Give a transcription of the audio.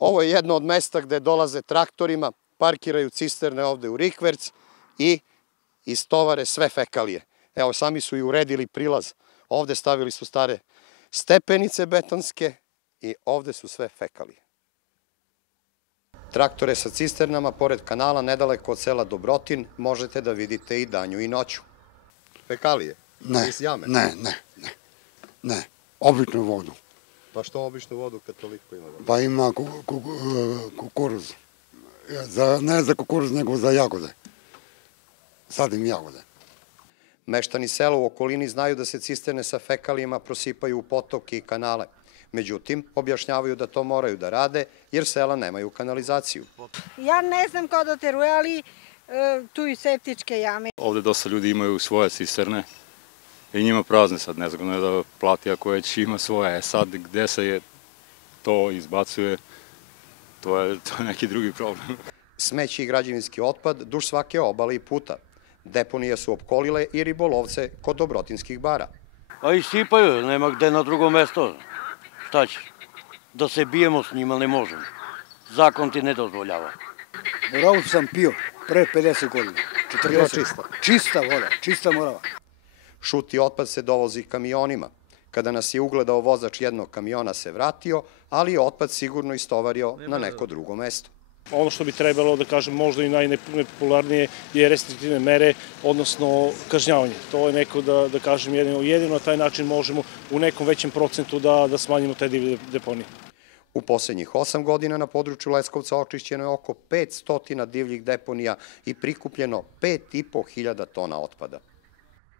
Ovo je jedno od mesta gde dolaze traktorima, parkiraju cisterne ovde u rikverc i istovare sve fekalije. Evo, sami su i uredili prilaz. Ovde stavili su stare stepenice betonske i ovde su sve fekalije. Traktore sa cisternama pored kanala nedaleko od sela Dobrotin možete da vidite i danju i noću. Fekalije? Ne, Iz jame? ne, običnu vodu. Pa što običnu vodu kad toliko ima voda? Pa ima kukuruz. Ne za kukuruz, nego za jagode. Sadim jagode. Meštani sela u okolini znaju da se cisterne sa fekalijama prosipaju u potoke i kanale. Međutim, objašnjavaju da to moraju da rade jer sela nemaju kanalizaciju. Ja ne znam ko doteruje, ali tu i septičke jame. Ovde dosta ljudi imaju svoje cisterne i njima prazne sad, nezgodno je da plati ako već ima svoje. Sad gde se je to izbacuje, to je neki drugi problem. Smeći i građevinski otpad duž svake obale i puta. Deponije su opkolile i ribolovce kod Dobrotinskih bara. A isipaju, nema gde na drugo mesto. Šta će? Da se bijemo s njima ne možemo. Zakon ti ne dozvoljava. Moravu sam pio pre 50 godina. Čista voda, čista Morava. Šuti otpad se dovozi kamionima. Kada nas je ugledao vozač jednog kamiona se vratio, ali je otpad sigurno istovario na neko drugo mesto. Ono što bi trebalo, da kažem, možda i najnepopularnije je restriktivne mere, odnosno kažnjavanje. To je neko, da kažem, jedino na taj način možemo u nekom većem procentu da smanjimo te divlje deponije. U poslednjih 8 godina na području Leskovca očišćeno je oko 500 divljih deponija i prikupljeno 5.500 tona otpada.